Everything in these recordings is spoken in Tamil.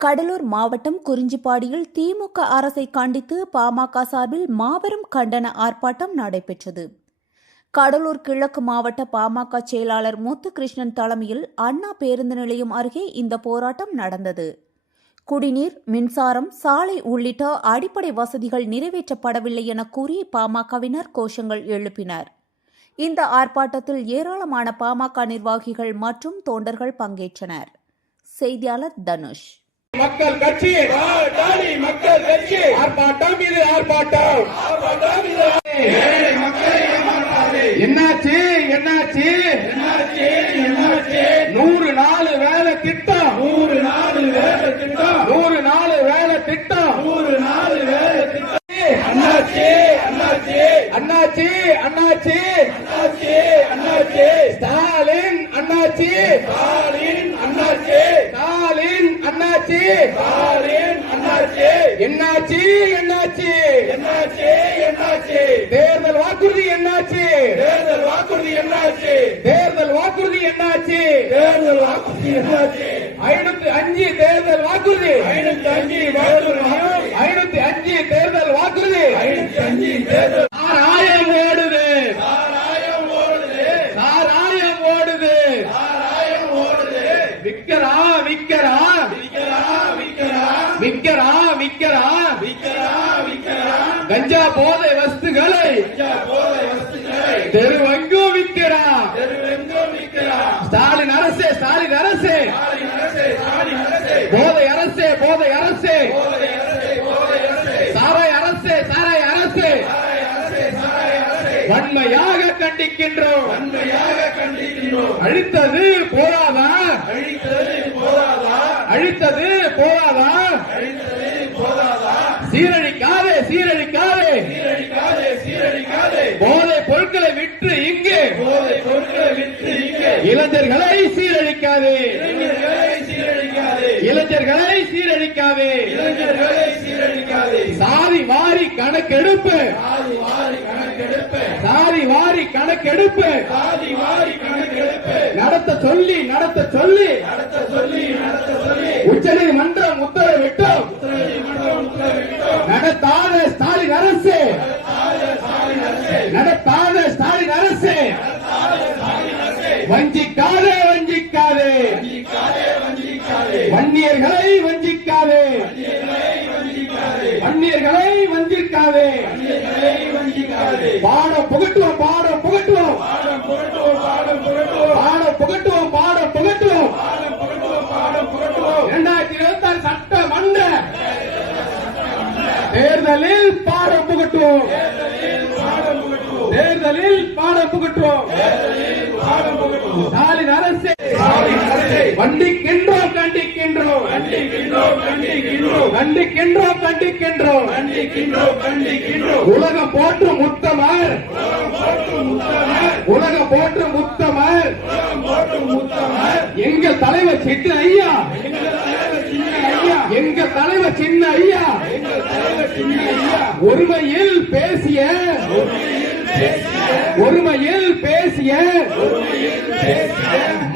கடலூர் மாவட்டம் குறிஞ்சிப்பாடியில் திமுக அரசை கண்டித்து பாமக சார்பில் மாபெரும் கண்டன ஆர்ப்பாட்டம் நடைபெற்றது. கடலூர் கிழக்கு மாவட்ட பாமக செயலாளர் முத்துகிருஷ்ணன் தலைமையில் அண்ணா பேருந்து நிலையம் அருகே இந்த போராட்டம் நடந்தது. குடிநீர், மின்சாரம், சாலை உள்ளிட்ட அடிப்படை வசதிகள் நிறைவேற்றப்படவில்லை என கூறி பாமகவினர் கோஷங்கள் எழுப்பினர். இந்த ஆர்ப்பாட்டத்தில் ஏராளமான பாமக நிர்வாகிகள் மற்றும் தொண்டர்கள் பங்கேற்றனர். செய்தியாளர் தனுஷ். மக்கள் கட்சி மக்கள் கட்சி ஆர்ப்பாட்டம் இது ஆர்ப்பாட்டம். என்னாச்சு என்னாச்சு என்னாச்சு என்னாச்சு 100 நாள் வேலை திட்டம் 100 நாள் வேலை திட்டம் 100 நாள் வேலை திட்டம் 100 நாள் வேலை திட்டம். அண்ணாச்சி அண்ணாச்சி அண்ணாச்சி அண்ணாச்சி அண்ணாச்சி அண்ணாச்சி ஸ்டாலின் அண்ணாச்சி ஸ்டாலின் அண்ணாச்சி ஸ்டாலின் அண்ணாச்சி ஸ்டாலின் அண்ணாச்சி என்னாச்சு என்னாச்சு என்னாச்சு என்னாச்சு தேர்தல் வாக்குறுதி என்னாச்சு தேர்தல் வாக்குறுதி என்னாச்சு தேர்தல் வாக்குறுதி என்னாச்சு தேர்தல் வாக்குறுதி என்னாச்சு 505 தேர்தல் வாக்குறுதி 505 வாக்குறுதி 505 தேர்தல் வாக்குறுதி 505 தேர்தல் சாராயம் ஓடுது சாராயம் ஓடுது சாராயம் ஓடுது சாராயம் ஓடுது விக்கரா விக்கரா விக்கரா விக்கரா விக்கரா விக்கரா விக்கரா விக்கரா கஞ்சா போதை வஸ்துகளை தெருவெங்கும் விக்கிறா தெருவெங்கும் விக்கிறா. ஸ்டாலின் அரசே ஸ்டாலின் அரசே போதை அரசே போதை அரசே சாராய அரசே சாராய அரசே வன்மையாக கண்டிக்கின்றோம் வன்மையாக கண்டிக்கின்றோம். அழித்தது போராதா அழித்தது போராதா அழித்தது போராதா அழித்தது போராதா. சீரழிக்காதே சீரழிக்காதே சீரழிக்காதே சீரழிக்காதே. போதை பொருட்களை விற்று இங்கே போதை பொருட்களை விற்று இங்கே இளைஞர்களை சீரழிக்காதே இளைஞர்களை சீரழிக்காதே இளைஞர்களை சீரழிக்காதே இளைஞர்களை சீரழிக்காதே. சாதி வாரி கணக்கெடுப்பு சாதி வாரி கணக்கெடுப்பு சாதி வாரி கணக்கெடுப்பு சாதி வாரி கணக்கெடுப்பு நடத்த சொல்லி நடத்த சொல்லி நடத்த சொல்லி நடத்த சொல்லி உச்சநீதிமன்றம் உத்தரவிட்டோம் நடத்தாத ஸ்டாலின் அரசு நடத்தாத ஸ்டாலின் அரசு வஞ்சிக்காதே வஞ்சிக்காதே வன்னியர்களை வஞ்சிக்காதே வன்னியர்களை வஞ்சிக்காதே. பாடம் புகட்டுவோம் பாடம் புகட்டுவோம் பாடம் புகட்டுவோம் பாடம் புகட்டுவோம் பாடம் புகட்டுவோம் 2026 சட்டமன்ற தேர்தலில் பாடம் புகட்டுவோம் தேர்தலில் பாடம் புகட்டுவோம். ஸ்டாலின் அரசே கண்டிக்கின்றோம் கண்டிக்கின்றோம் கண்டிக்கின்றோம் கண்டிக்கின்றோம் கண்டிக்கின்றோம். உலகம் போற்றும் உத்தமர் உலகம் போற்றும் உத்தமர் எங்கள் தலைவர் சின்ன ஐயா எங்கள் தலைவர் சின்ன ஐயா ஒருமையில் பேசிய ஒருமையில் பேசிய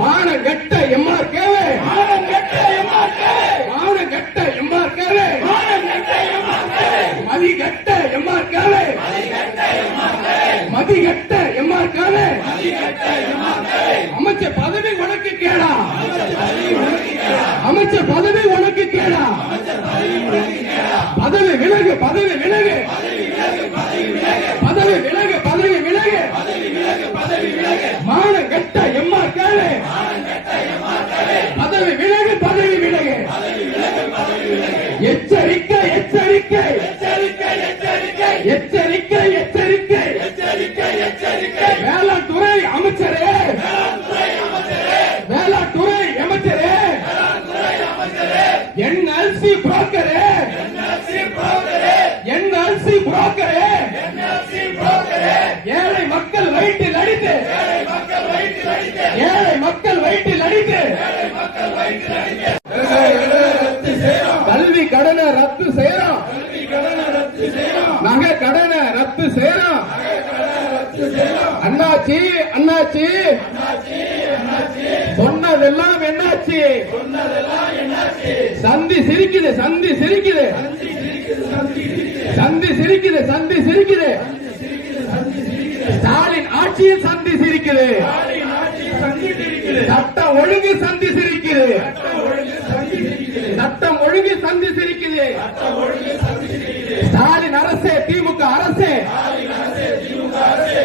மானகட்ட எம்ஆர்கேவே மானகட்ட எம்ஆர்கேவே மதிகட்ட எம்ஆர்கேவே மதிகட்ட எம்ஆர்கேவே. அமைச்சர் பதவி உனக்கு கேடா அமைச்சர் பதவி உனக்கு கேடா பதவி விலகு பதவி விலகு பதவி விலகு பதவி விலகு மானகட்ட எம்ஆர்கேவே பதவி விலகு பதவி விலகு. எச்சரிக்கை எச்சரிக்கை எச்சரிக்கை எச்சரிக்கை வேளாண் துறை அமைச்சரே வேளாண் துறை அமைச்சரே NLC புரோக்கரே NLC புரோக்கரே ஏழை மக்கள் வயிற்றில் அடித்து ஏழை மக்கள் வயிற்றில் அடித்து கல்வி கடனை ரத்து செய்யறோம் நகை கடனை ரத்து செய்யறோம். அண்ணாச்சி அண்ணாச்சி சொன்னதெல்லாம் என்னாச்சு சந்தி சிரிக்குது சந்தி சிரிக்குது சந்தி சிரிக்குது சந்தி சிரிக்குது ஸ்டாலின் ஆட்சியில் சந்தி சிரிக்குது சட்டம் ஒழுங்கு சந்தி சிரிக்குது சட்டம் ஒழுங்கு சந்தி சிரிக்குது ஸ்டாலின் அரசே திமுக அரசே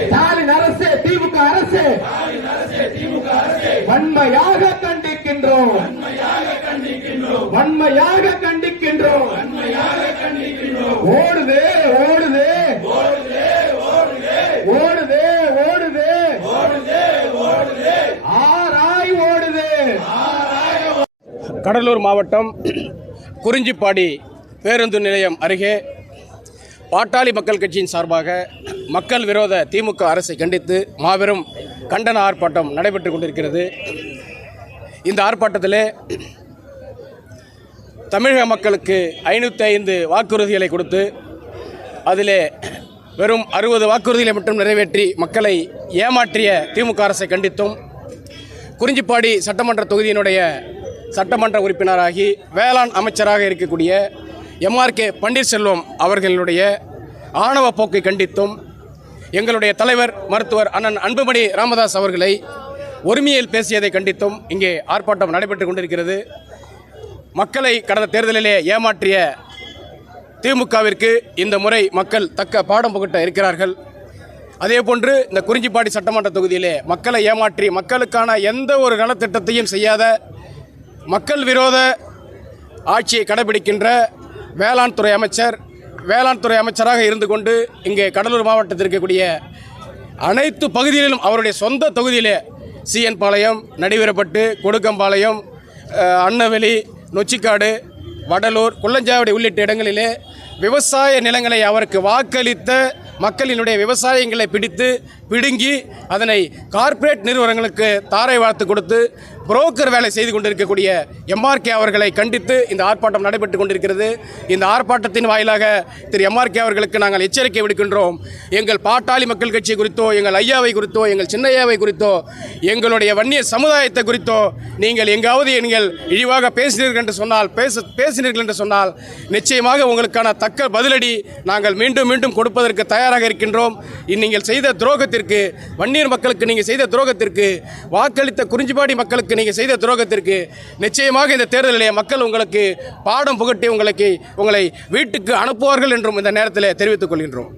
ஸ்டாலின் அரசே திமுக அரசே வன்மையாக கண்டிக்கின்றோம் வன்மையாக கண்டிக்கின்றோம் ஓடுதே ஓடுதே ஓடுதே ஓடுதே ஆராய் ஓடுதே. கடலூர் மாவட்டம் குறிஞ்சிப்பாடி பேருந்து நிலையம் அருகே பாட்டாளி மக்கள் கட்சியின் சார்பாக மக்கள் விரோத திமுக அரசை கண்டித்து மாபெரும் கண்டன ஆர்ப்பாட்டம் நடைபெற்று கொண்டிருக்கிறது. இந்த ஆர்ப்பாட்டத்திலே தமிழக மக்களுக்கு 505 வாக்குறுதிகளை கொடுத்து அதிலே வெறும் 60 வாக்குறுதிகளை மட்டும் நிறைவேற்றி மக்களை ஏமாற்றிய திமுக அரசை கண்டித்தும், குறிஞ்சிப்பாடி சட்டமன்ற தொகுதியினுடைய சட்டமன்ற உறுப்பினராகி வேளாண் அமைச்சராக இருக்கக்கூடிய MRK பன்னீர்செல்வம் அவர்களுடைய ஆணவ போக்கை கண்டித்தும், எங்களுடைய தலைவர் மருத்துவர் அண்ணன் அன்புமணி ராமதாஸ் அவர்களை ஒருமையில் பேசியதை கண்டித்தும் இங்கே ஆர்ப்பாட்டம் நடைபெற்று கொண்டிருக்கிறது. மக்களை கடந்த தேர்தலிலே ஏமாற்றிய திமுகவிற்கு இந்த முறை மக்கள் தக்க பாடம் புகட்ட இருக்கிறார்கள். அதேபோன்று இந்த குறிஞ்சிப்பாடி சட்டமன்ற தொகுதியிலே மக்களை ஏமாற்றி மக்களுக்கான எந்த ஒரு நலத்திட்டத்தையும் செய்யாத மக்கள் விரோத ஆட்சியை கடைபிடிக்கின்ற வேளாண் துறை அமைச்சராக இருந்து கொண்டு இங்கே கடலூர் மாவட்டத்தில் இருக்கக்கூடிய அனைத்து பகுதிகளிலும் அவருடைய சொந்த தொகுதியிலே CN பாளையம், நடிவரப்பட்டு, கொடுக்கம்பாளையம், அன்னவெளி, நொச்சிக்காடு, வடலூர், குள்ளஞ்சாவடி உள்ளிட்ட இடங்களிலே விவசாய நிலங்களை அவருக்கு வாக்களித்த மக்களினுடைய விவசாயங்களை பிடுங்கி அதனை கார்ப்பரேட் நிறுவனங்களுக்கு தாரை வார்த்து கொடுத்து புரோக்கர் வேலை செய்து கொண்டிருக்கக்கூடிய MRK அவர்களை கண்டித்து இந்த ஆர்ப்பாட்டம் நடைபெற்று கொண்டிருக்கிறது. இந்த ஆர்ப்பாட்டத்தின் வாயிலாக திரு MRK அவர்களுக்கு நாங்கள் எச்சரிக்கை விடுக்கின்றோம். எங்கள் பாட்டாளி மக்கள் கட்சி குறித்தோ, எங்கள் ஐயாவை குறித்தோ, எங்கள் சின்னையாவை குறித்தோ, எங்களுடைய வன்னிய சமுதாயத்தை குறித்தோ நீங்கள் எங்காவது நீங்கள் இழிவாக பேசினீர்கள் என்று சொன்னால் நிச்சயமாக உங்களுக்கான தக்க பதிலடி நாங்கள் மீண்டும் மீண்டும் கொடுப்பதற்கு தயாராக இருக்கின்றோம். நீங்கள் செய்த துரோகத்திற்கு, வன்னியர் மக்களுக்கு நீங்கள் செய்த துரோகத்திற்கு, வாக்களித்த குறிஞ்சிப்பாடி மக்களுக்கு நீங்கள் செய்த துரோகத்திற்கு நிச்சயமாக இந்த தேர்தலிலே மக்கள் உங்களுக்கு பாடம் புகட்டி உங்களை வீட்டுக்கு அனுப்புவார்கள் என்றும் இந்த நேரத்தில் தெரிவித்துக் கொள்கின்றோம்.